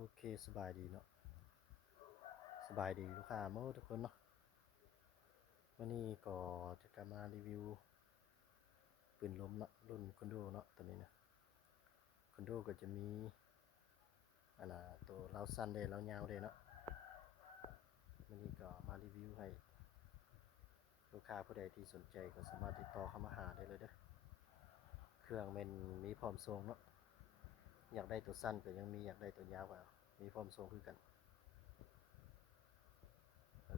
โอเคสบายดีเนาะสบายดีลูกค้าโมทุกคนเนาะวันนี้ก็จะกลับมารีวิวปืนลมเนาะรุ่นคอนโดเนาะตัวนี้นะคอนโดก็จะมีตัวเล้าสั้นเด้เล้ายาวเด้เนาะวันนี้ก็มารีวิวให้ลูกค้าผู้ใดที่สนใจก็สามารถติดต่อเข้ามาหาได้เลยเด้อเครื่องมันมีพร้อมส่งเนาะอยากได้ตัวสั้นก็ยังมีอยากได้ตัวยาวก็มีพร้อมส่งคือกัน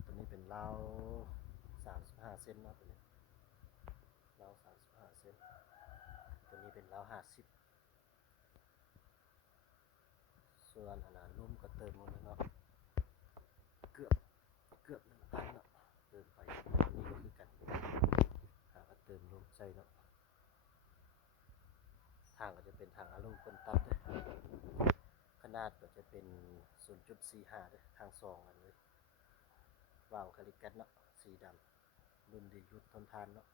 ตัวนี้เป็นเล้า35 เซนเนาะตัวนี้เล้า35 เซนตัวนี้เป็นเล้า50ส่วนร่มก็เติมหมดแล้วเนาะเกือบ1,000เนาะเติมไปนี่ก็คือกันหาก็เติมลมใส่เนาะทางก็จะเป็นทางอารมณ์คนตัดเด้อขนาดก็จะเป็น 0.45 เด้อทาง2อันเลยวาล์วคาลิกัสเนาะสีดำรุ่นดียุทธทนทานเนาะ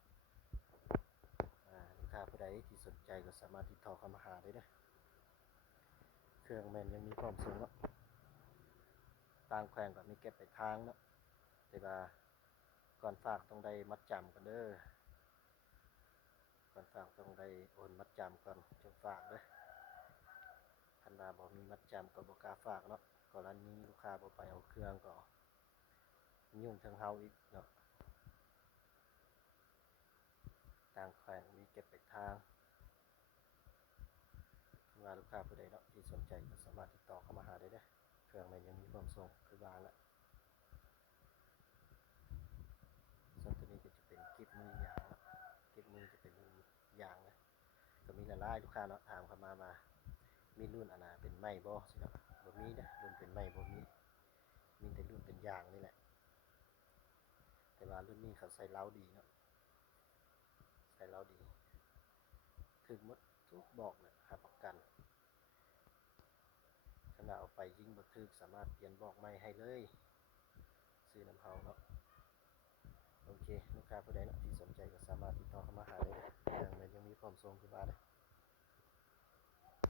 ลูกค้าผู้ใดที่สนใจก็สามารถติดต่อเข้ามาหาได้เด้อเครื่องแม่นยังมีพร้อมส่งเนาะต่างแขวงก็มีเก็บไปทางเนาะแต่ว่าก่อนฝากต้องได้มัดจำกันเด้อก่อนฝากต้องได้โอนมัดจำก่อนจึงฝากเด้อคันว่าบ่มีมัดจำก็บ่กล้าฝากเนาะกรณีลูกค้าบ่ไปเอาเครื่องก็ยุ่งทั้งเฮาอีกเนาะต่างแขวงมีเก็บไปทางคันว่าลูกค้าผู้ใดเนาะที่สนใจก็สามารถติดต่อเข้ามาหาได้เด้อเครื่องมันยังมีพร้อมส่งคือว่าละส่วนตัวนี้ก็จะเป็นกิ๊บมือยางเนาะกิ๊บมือจะเป็นยางนะก็มีหลายๆลูกค้าเนาะถามเข้ามามีรุ่นเป็นไม้บ่สิเนาะบ่มีเด้อรุ่นเป็นไม้บ่มีแต่รุ่นเป็นยางนี่แหละแต่ว่ารุ่นนี้เขาใส่เล้าดีเนาะใส่เล้าดีถึกหมดทุกบอกเลยรับประกันขณะเอาไปยิงบ่ถึกสามารถเปลี่ยนบอกใหม่ให้เลยซื้อน้ำเฮาเนาะโอเคลูกค้าผู้ใดเนาะที่สนใจก็สามารถติดต่อเข้ามาหาได้เด้อเครื่องมันยังมีพร้อมส่งคือว่าเด้อ